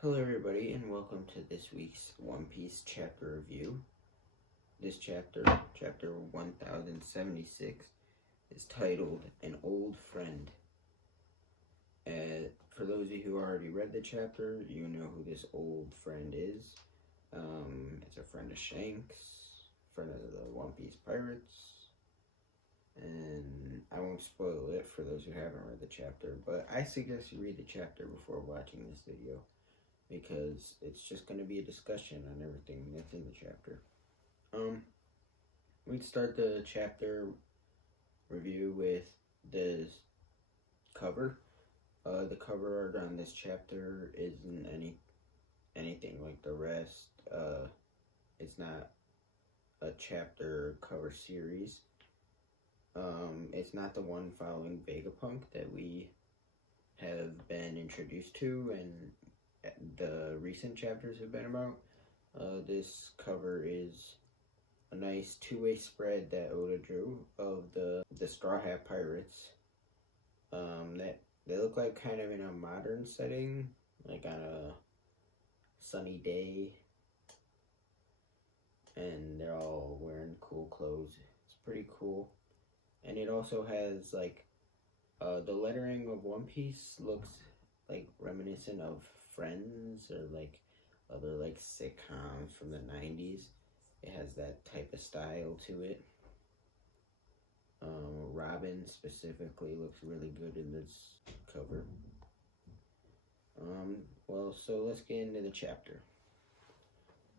Hello everybody and welcome to this week's One Piece chapter review. This chapter 1076, is titled An Old Friend. For those of you who already read the chapter, you know who this old friend is. It's a friend of Shanks, friend of the One Piece pirates, and I won't spoil it for those who haven't read the chapter, but I suggest you read the chapter before watching this video, because it's just going to be a discussion on everything that's in the chapter. We'd start the chapter review with the cover. The cover art on this chapter isn't anything like the rest. It's not a chapter cover series. It's not the one following Vegapunk that we have been introduced to and the recent chapters have been about. This cover is a nice two-way spread that Oda drew of the Straw Hat Pirates. That they look like kind of in a modern setting, like on a sunny day, and they're all wearing cool clothes. It's pretty cool, and it also has like the lettering of One Piece looks like reminiscent of Friends or like other like sitcoms from the 90s. It has that type of style to it. Robin specifically looks really good in this cover. So let's get into the chapter.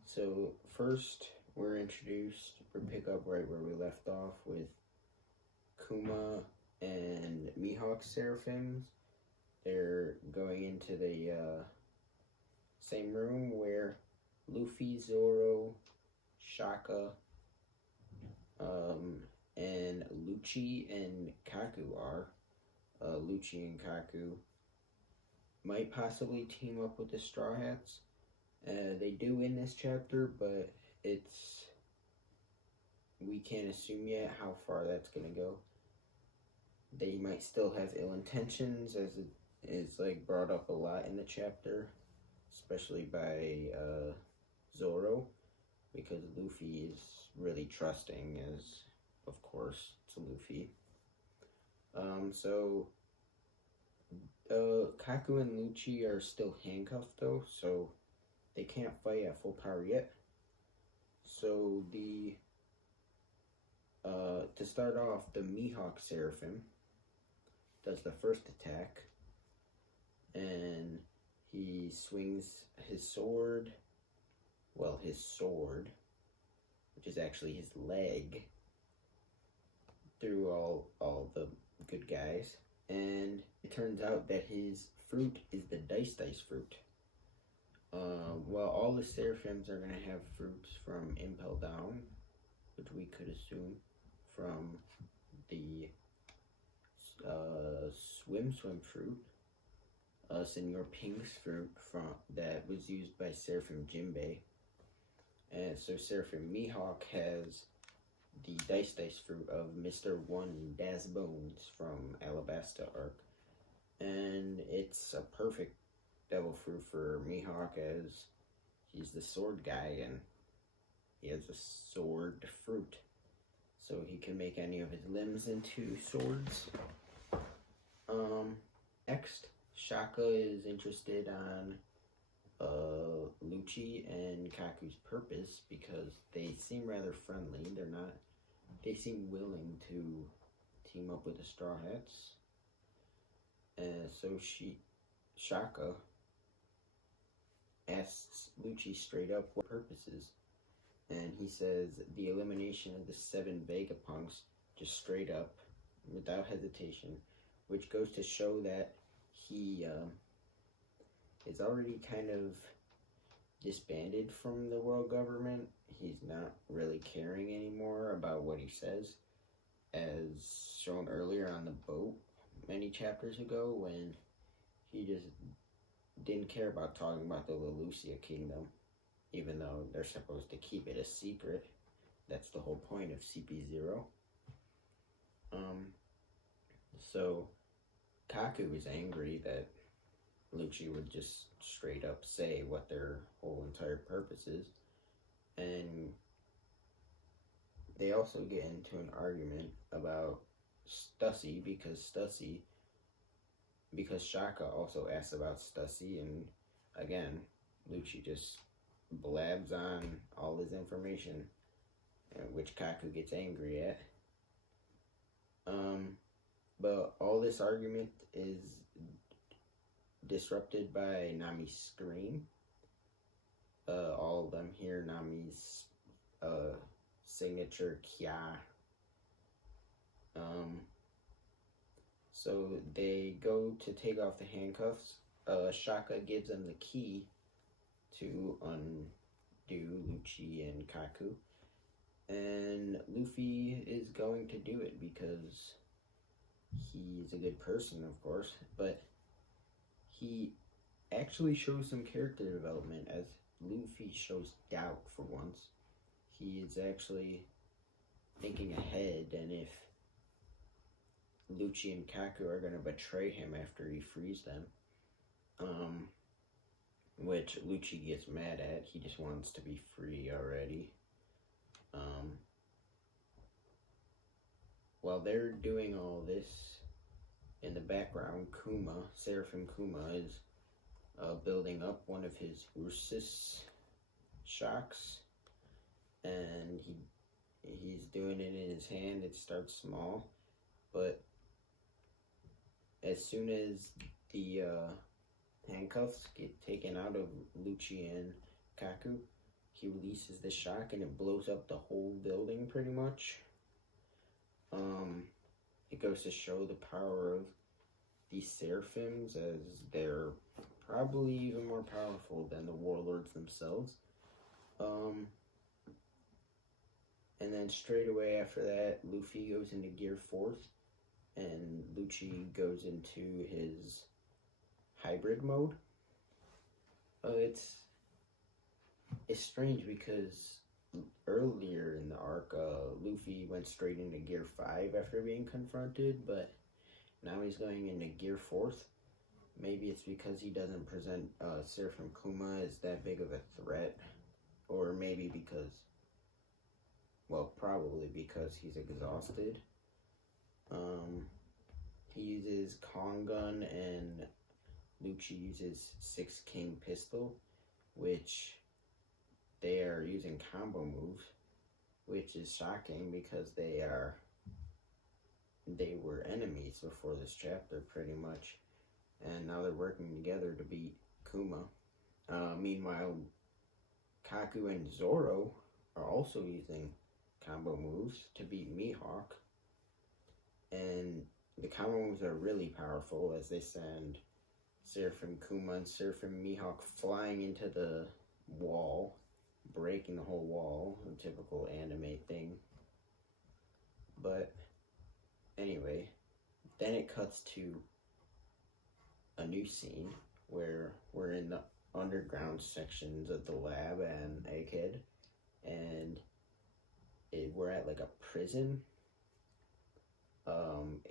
So first we're introduced, we pick up right where we left off with Kuma and Mihawk Seraphims. They're going into the same room where Luffy, Zoro, Shaka, and Lucci and Kaku are. Lucci and Kaku might possibly team up with the Straw Hats. They do in this chapter, but we can't assume yet how far that's gonna go. They might still have ill intentions, as it is like brought up a lot in the chapter, especially by Zoro, because Luffy is really trusting, as of course it's Luffy. Kaku and Lucci are still handcuffed though, so they can't fight at full power yet. So to start off, the Mihawk Seraphim does the first attack, and he swings his sword, which is actually his leg, through all the good guys, and it turns out that his fruit is the Dice fruit. Well, all the Seraphims are going to have fruits from Impel Down, which we could assume from the Swim fruit, Senor Pink's fruit that was used by Seraphim Jinbei. And so Seraphim Mihawk has the Dice fruit of Mr. One Das Bones from Alabasta arc. And it's a perfect devil fruit for Mihawk, as he's the sword guy and he has a sword fruit. So he can make any of his limbs into swords. Next, Shaka is interested on Lucci and Kaku's purpose, because they seem rather friendly. They seem willing to team up with the Straw Hats. So Shaka asks Lucci straight up what purpose is. And he says the elimination of the 7 Vegapunks, just straight up, without hesitation, which goes to show that he is already kind of disbanded from the world government. He's not really caring anymore about what he says, as shown earlier on the boat many chapters ago, when he just didn't care about talking about the Leloucia Kingdom, even though they're supposed to keep it a secret. That's the whole point of CP0. So Kaku is angry that Lucci would just straight up say what their whole entire purpose is. And they also get into an argument about Stussy because Shaka also asks about Stussy, and again, Lucci just blabs on all his information, which Kaku gets angry at. But all this argument is disrupted by Nami's scream. All of them hear Nami's signature Kya. So they go to take off the handcuffs. Shaka gives them the key to undo Lucci and Kaku. And Luffy is going to do it because he's a good person, of course, but he actually shows some character development as Luffy shows doubt for once. He is actually thinking ahead, and if Lucci and Kaku are going to betray him after he frees them, which Lucci gets mad at. He just wants to be free already. While they're doing all this, in the background, Seraphim Kuma is building up one of his Ursus shocks, and he's doing it in his hand. It starts small, but as soon as the handcuffs get taken out of Lucci and Kaku, he releases the shock and it blows up the whole building pretty much. It goes to show the power of these Seraphims, as they're probably even more powerful than the warlords themselves. And then straight away after that, Luffy goes into Gear 4th, and Lucci goes into his hybrid mode. It's strange because earlier in the arc, Luffy went straight into Gear 5 after being confronted, but now he's going into Gear 4th. Maybe it's because he doesn't present Seraphim Kuma as that big of a threat, or maybe because, well, probably because he's exhausted. He uses Kong Gun, and Lucci uses 6 King Pistol, which they are using combo moves, which is shocking because they were enemies before this chapter, pretty much, and now they're working together to beat Kuma. Meanwhile, Kaku and Zoro are also using combo moves to beat Mihawk, and the combo moves are really powerful as they send Seraphim Kuma and Seraphim Mihawk flying into the wall, breaking the whole wall, a typical anime thing. But anyway, then it cuts to a new scene where we're in the underground sections of the lab and Egghead, and we're at like a prison.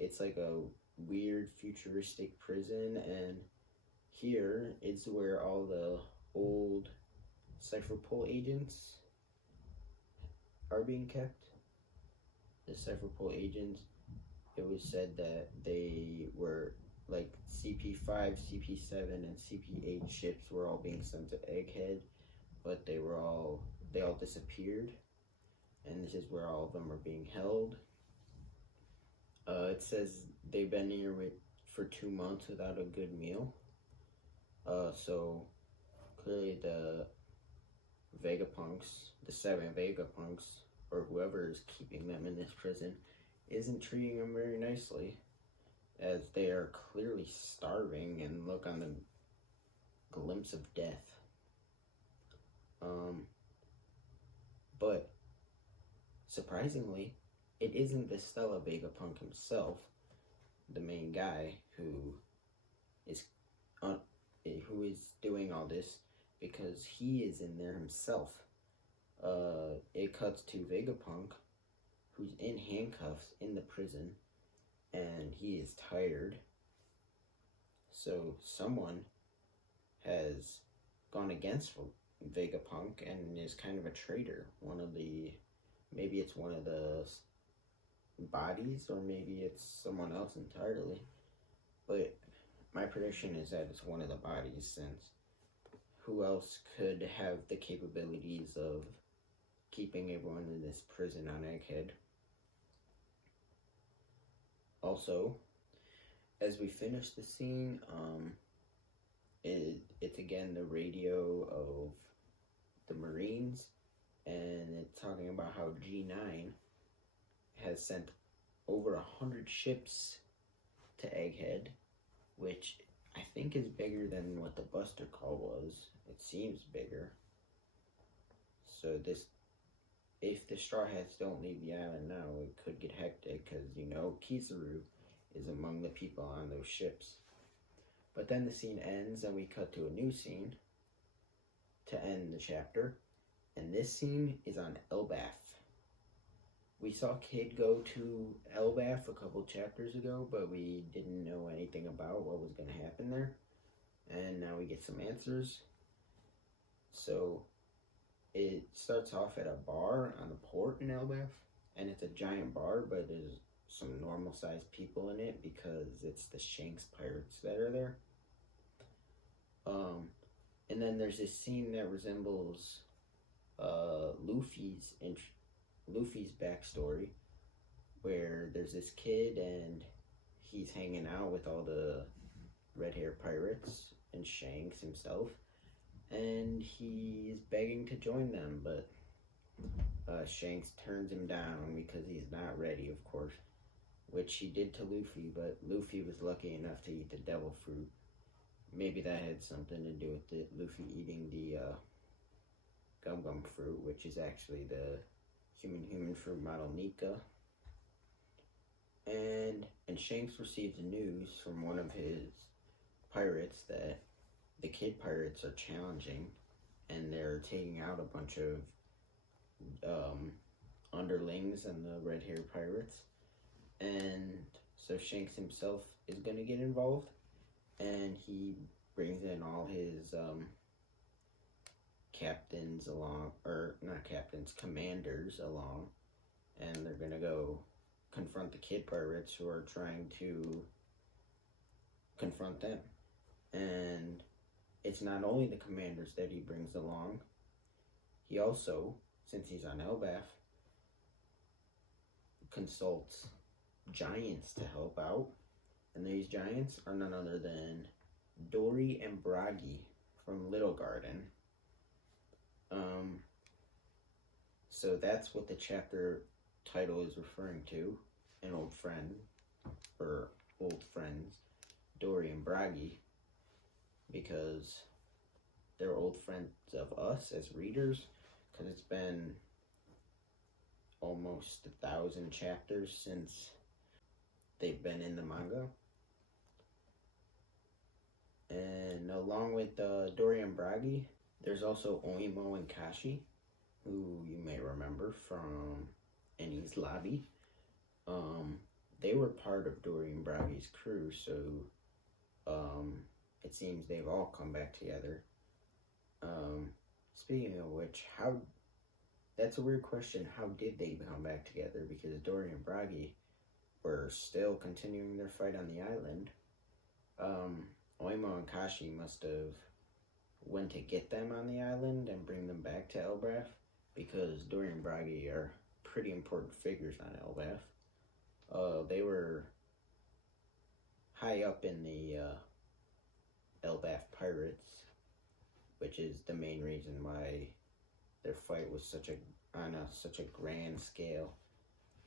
It's like a weird futuristic prison, and here is where all the old Cypher Pole agents are being kept. The Cypher Pole agents, it was said that they were like CP5, CP7, and CP8 ships were all being sent to Egghead, but they all disappeared, and this is where all of them are being held. It says they've been here for 2 months without a good meal. So clearly the Vegapunks, the 7 Vegapunks, or whoever is keeping them in this prison, isn't treating them very nicely, as they are clearly starving and look on the glimpse of death. But surprisingly, it isn't the Stella Vegapunk himself, the main guy, who is doing all this, because he is in there himself. It cuts to Vegapunk, who's in handcuffs in the prison, and he is tired. So someone has gone against Vegapunk and is kind of a traitor. Maybe it's one of the bodies, or maybe it's someone else entirely. But my prediction is that it's one of the bodies, since who else could have the capabilities of keeping everyone in this prison on Egghead? Also, as we finish the scene, it's again the radio of the Marines, and it's talking about how G9 has sent over 100 ships to Egghead, which I think is bigger than what the Buster Call was. It seems bigger. So if the Straw Hats don't leave the island now, it could get hectic, because, Kizaru is among the people on those ships. But then the scene ends, and we cut to a new scene to end the chapter, and this scene is on Elbaf. We saw Kidd go to Elbaf a couple chapters ago, but we didn't know anything about what was going to happen there. And now we get some answers. So, it starts off at a bar on the port in Elbaf. And it's a giant bar, but there's some normal-sized people in it because it's the Shanks pirates that are there. And then there's this scene that resembles Luffy's backstory, where there's this kid and he's hanging out with all the red hair pirates and Shanks himself, and he's begging to join them, but Shanks turns him down because he's not ready, of course, which he did to Luffy, but Luffy was lucky enough to eat the devil fruit. Maybe that had something to do with Luffy eating the gum gum fruit, which is actually the human fruit model Nika. And Shanks receives news from one of his pirates that the Kid pirates are challenging, and they're taking out a bunch of underlings and the red hair pirates. And so Shanks himself is going to get involved, and he brings in all his commanders along, and they're gonna go confront the Kid pirates who are trying to confront them. And it's not only the commanders that he brings along, he also, since he's on Elbaf, consults giants to help out, and these giants are none other than Dory and Bragi from Little Garden. So that's what the chapter title is referring to, an old friend, or old friends, Dory and Bragi, because they're old friends of us as readers, because it's been almost 1,000 chapters since they've been in the manga. And along with Dory and Bragi, there's also Oimo and Kashi, who you may remember from Eni's Lobby. They were part of Dory and Bragi's crew, so it seems they've all come back together. Speaking of which, that's a weird question. How did they come back together? Because Dory and Bragi were still continuing their fight on the island. Oimo and Kashi must have went to get them on the island and bring them back to Elbaf, because Dory and Bragi are pretty important figures on Elbaf. They were high up in the Elbaf pirates, which is the main reason why their fight was on such a grand scale.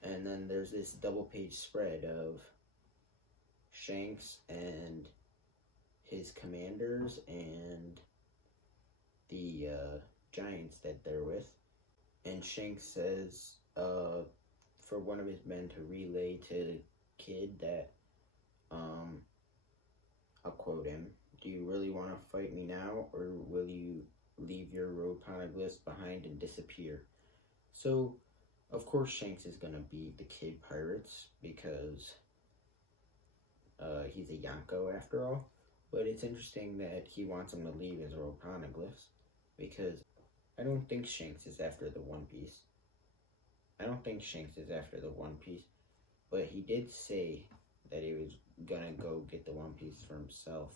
And then there's this double-page spread of Shanks and his commanders and the giants that they're with. And Shanks says for one of his men to relay to Kidd that, I'll quote him, "Do you really want to fight me now, or will you leave your road poneglyphs behind and disappear?" So, of course, Shanks is going to beat the Kid pirates, because he's a Yonko after all. But it's interesting that he wants him to leave his royal poneglyphs, because I don't think Shanks is after the One Piece. I don't think Shanks is after the One Piece, but he did say that he was gonna go get the One Piece for himself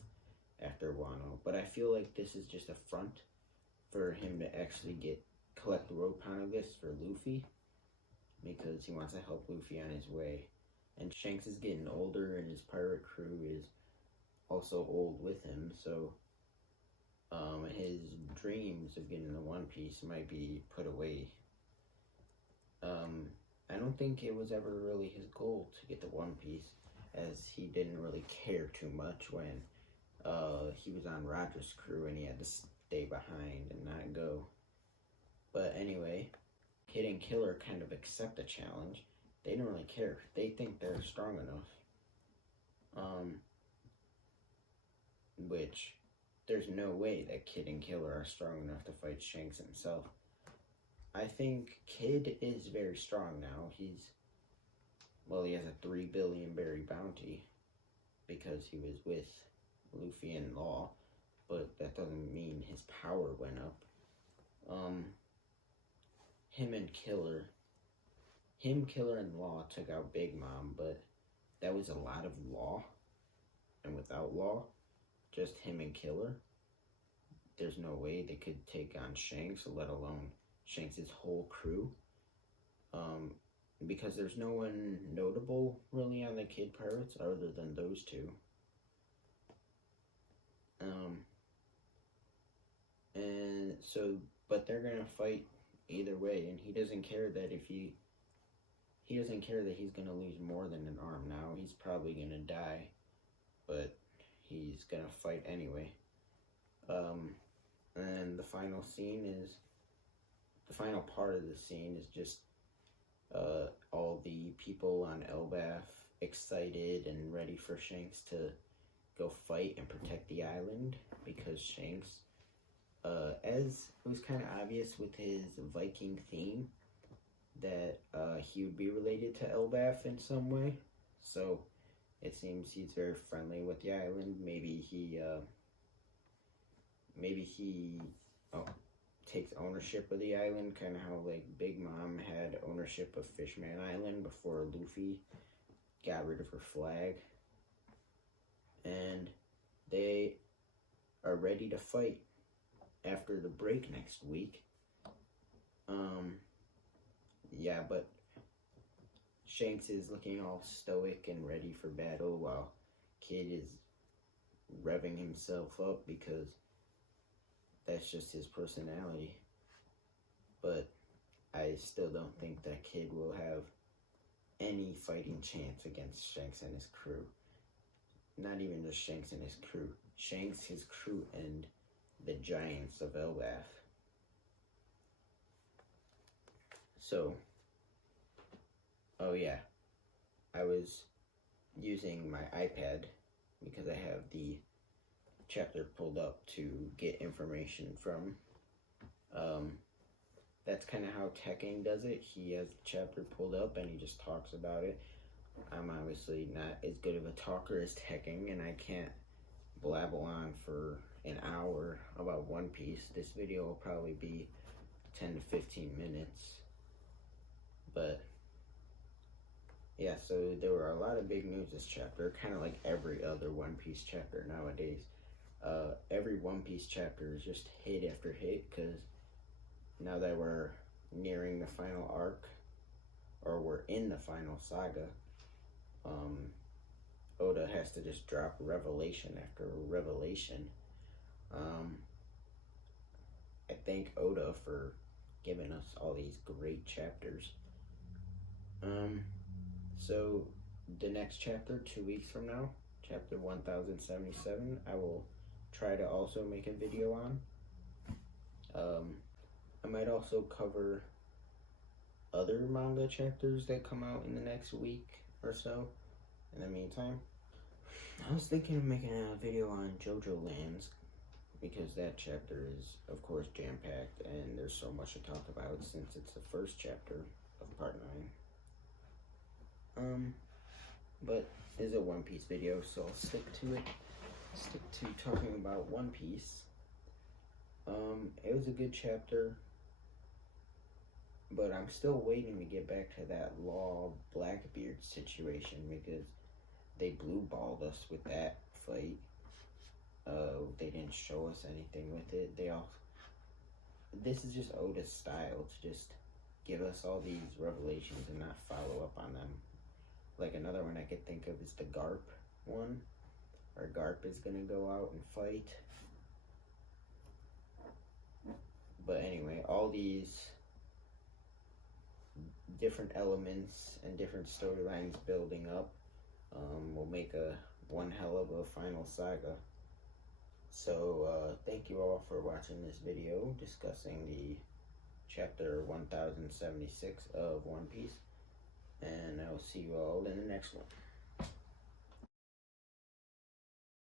after Wano. But I feel like this is just a front for him to actually collect the royal poneglyphs for Luffy, because he wants to help Luffy on his way. And Shanks is getting older, and his pirate crew is also old with him, so his dreams of getting the One Piece might be put away. I don't think it was ever really his goal to get the One Piece, as he didn't really care too much when he was on Roger's crew and he had to stay behind and not go. But anyway, Kid and Killer kind of accept the challenge. They don't really care. They think they're strong enough. Which, there's no way that Kid and Killer are strong enough to fight Shanks himself. I think Kid is very strong now. He has a 3 billion berry bounty because he was with Luffy and Law, but that doesn't mean his power went up. Killer, and Law took out Big Mom, but that was a lot of Law, and without Law, just him and Killer, there's no way they could take on Shanks, let alone Shanks' whole crew. Because there's no one notable really on the Kid Pirates other than those two. And so, but they're gonna fight either way, and he doesn't care that he doesn't care that he's gonna lose more than an arm now. He's probably gonna die, but he's gonna fight anyway. And the final part of the scene is just all the people on Elbaf excited and ready for Shanks to go fight and protect the island, because Shanks, as it was kind of obvious with his Viking theme, that he would be related to Elbaf in some way. So it seems he's very friendly with the island. Maybe he takes ownership of the island, kind of how like Big Mom had ownership of Fishman Island before Luffy got rid of her flag. And they are ready to fight after the break next week. Yeah, but Shanks is looking all stoic and ready for battle, while Kid is revving himself up because that's just his personality. But I still don't think that Kid will have any fighting chance against Shanks and his crew. Not even just Shanks and his crew. Shanks, his crew, and the giants of Elbaf. So, oh yeah, I was using my iPad because I have the chapter pulled up to get information from. That's kind of how Tekking does it. He has the chapter pulled up and he just talks about it. I'm obviously not as good of a talker as Tekking, and I can't blabble on for an hour about One Piece. This video will probably be 10 to 15 minutes. But yeah, so there were a lot of big news this chapter, kind of like every other One Piece chapter nowadays. Every One Piece chapter is just hit after hit, because now that we're nearing the final arc, or we're in the final saga, Oda has to just drop revelation after revelation. I thank Oda for giving us all these great chapters. So the next chapter, 2 weeks from now, chapter 1077, I will try to also make a video on. I might also cover other manga chapters that come out in the next week or so. In the meantime, I was thinking of making a video on JoJo Lands, because that chapter is, of course, jam-packed, and there's so much to talk about since it's the first chapter of part 9. But it's a One Piece video, so I'll stick to it. stick to talking about One Piece. It was a good chapter, but I'm still waiting to get back to that Law Blackbeard situation because they blue balled us with that fight. They didn't show us anything with it. This is just Oda's style to just give us all these revelations and not follow up on them. Like another one I could think of is the Garp one, where Garp is gonna go out and fight. But anyway, all these different elements and different storylines building up will make one hell of a final saga. So thank you all for watching this video discussing the chapter 1076 of One Piece, and I will see you all in the next one.